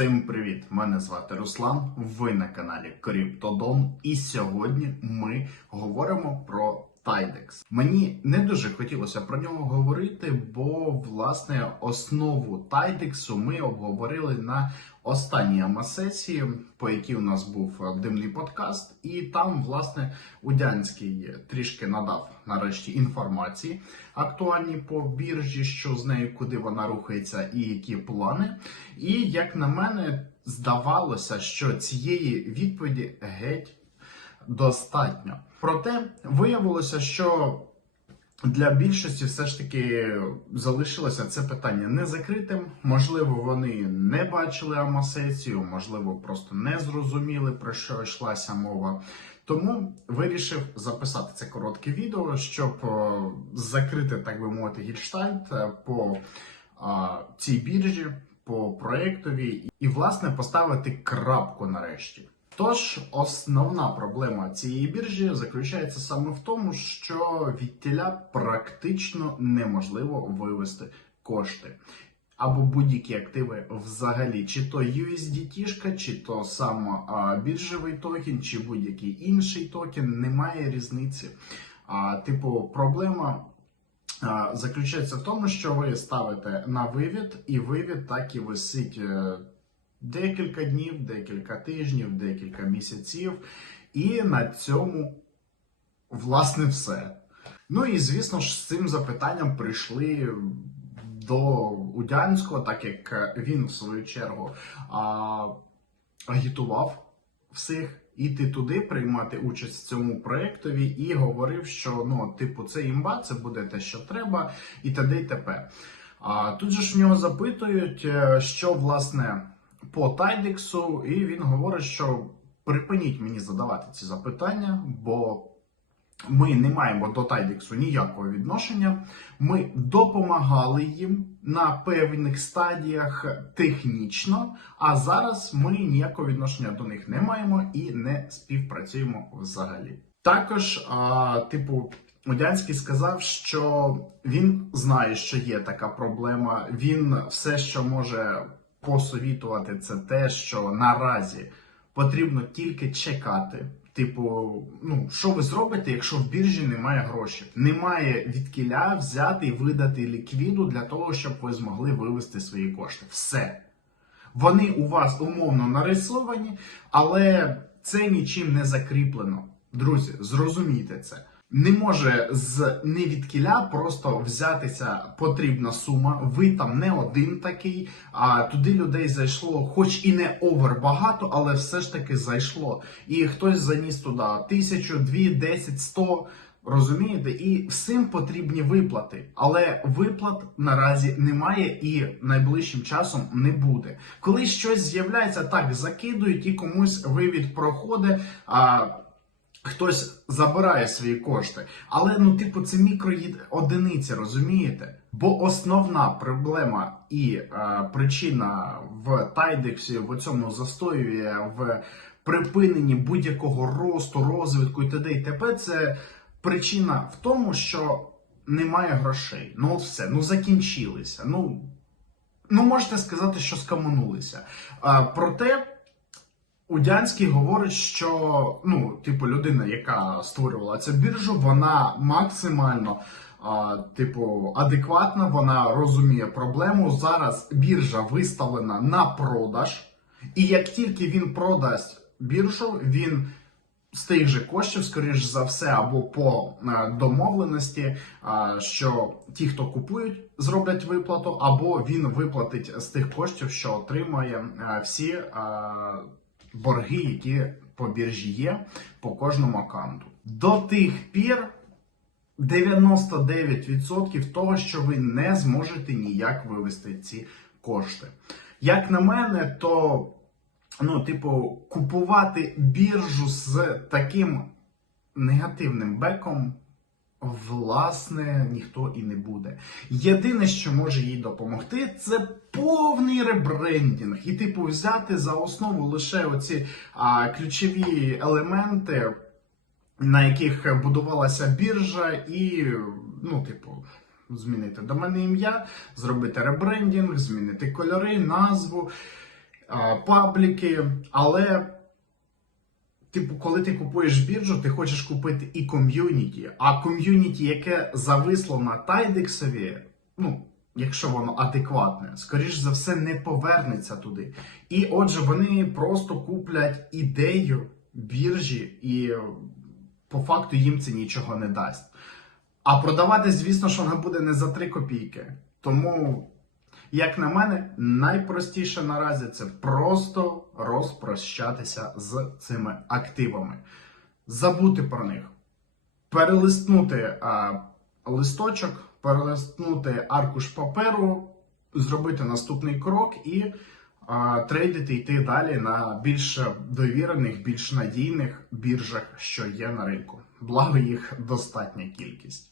Всім привіт! Мене звати Руслан. Ви на каналі Криптодом. І сьогодні ми говоримо про Tidex. Мені не дуже хотілося про нього говорити, бо власне основу Tidex ми обговорили на останній АМА-сесії, по якій у нас був е, димний подкаст, і там, власне, Удянський трішки надав нарешті інформації актуальні по біржі, що з нею, куди вона рухається, і які плани. І як на мене, здавалося, що цієї відповіді геть достатньо. Проте виявилося, що для більшості все ж таки залишилося це питання не закритим. Можливо, вони не бачили амасесію, можливо, просто не зрозуміли про що йшлася мова. Тому вирішив записати це коротке відео, щоб е, закрити, так би мовити, гільштальт е, по цій біржі, по проєктові, і, власне, поставити крапку нарешті. Тож основна проблема цієї біржі заключається саме в тому, що від тіля практично неможливо вивести кошти. Або будь-які активи взагалі, чи то USDT, чи то сам а, біржовий токен, чи будь-який інший токен, немає різниці. А, типу, проблема а, заключається в тому, що ви ставите на вивід, і вивід так і висить е, декілька днів, декілька тижнів, декілька місяців. І на цьому, власне, все. Ну і звісно ж, з цим запитанням прийшли до Удянського, так як він, в свою чергу, а, агітував всіх. Іти туди, приймати участь в цьому проєктові, і говорив, що ну, типу, це імба, це буде те, що треба, і т.д. і т.п. А тут же ж в нього запитують, е, що власне по Тайдексу, і він говорить, що припиніть мені задавати ці запитання, бо ми не маємо до Тайдексу ніякого відношення. Ми допомагали їм на певних стадіях технічно, а зараз ми ніякого відношення до них не маємо і не співпрацюємо взагалі. Також, а, типу, Удянський сказав, що він знає, що є така проблема. Він все, що може посовітувати, це те, що наразі потрібно тільки чекати. Типу, ну що ви зробите, якщо в біржі немає грошей? Немає від кіля взяти і видати ліквіду для того, щоб ви змогли вивести свої кошти. Все. Вони у вас умовно нарисовані, але це нічим не закріплено. Друзі, зрозумійте це. Не може з невідкіля просто взятися потрібна сума. Ви там не один такий, а туди людей зайшло, хоч і не овер багато, але все ж таки зайшло. І хтось заніс туди тисячу, дві, десять, сто. Розумієте, і всім потрібні виплати, але виплат наразі немає і найближчим часом не буде. Коли щось з'являється, так закидують і комусь вивід проходить. А хтось забирає свої кошти. Але ну, типу, це мікроодиниці, розумієте? Бо основна проблема і е, причина в Тайдексі, в цьому застої, в припиненні будь-якого росту, розвитку і т.д. і т.п. це причина в тому, що немає грошей. Ну от все, ну закінчилися. Ну, ну можете сказати, що скаманулися. А, проте. Удянський говорить, що ну, типу, людина, яка створювала цю біржу, вона максимально а, типу, адекватна, вона розуміє проблему. Зараз біржа виставлена на продаж, і як тільки він продасть біржу, він з тих же коштів, скоріш за все, або по е, домовленості, що ті, хто купують, зроблять виплату, або він виплатить з тих коштів, що отримує е, всі е, борги, які по біржі є по кожному аккаунту. До тих пір 99% того, що ви не зможете ніяк вивести ці кошти. Як на мене, то ну, типу, купувати біржу з таким негативним беком. Власне, ніхто і не буде. Єдине, що може їй допомогти, це повний ребрендінг. І, типу, взяти за основу лише оці а, ключові елементи, на яких будувалася біржа, і, ну, типу, змінити доменне ім'я, зробити ребрендінг, змінити кольори, назву. пабліки, але. Типу, коли ти купуєш біржу, ти хочеш купити і ком'юніті. А ком'юніті, яке зависло на тайдексові, ну, якщо воно адекватне, скоріш за все, не повернеться туди. І отже, вони просто куплять ідею біржі, і е, по факту їм це нічого не дасть. А продавати, звісно, що вона буде не за 3 копійки. Тому, як на мене, найпростіше наразі це просто розпрощатися з цими активами, забути про них, перелистнути а, листочок, перелистнути аркуш паперу, зробити наступний крок і а, трейдити йти далі на більш довірених, більш надійних біржах, що є на ринку. Благо їх достатня кількість.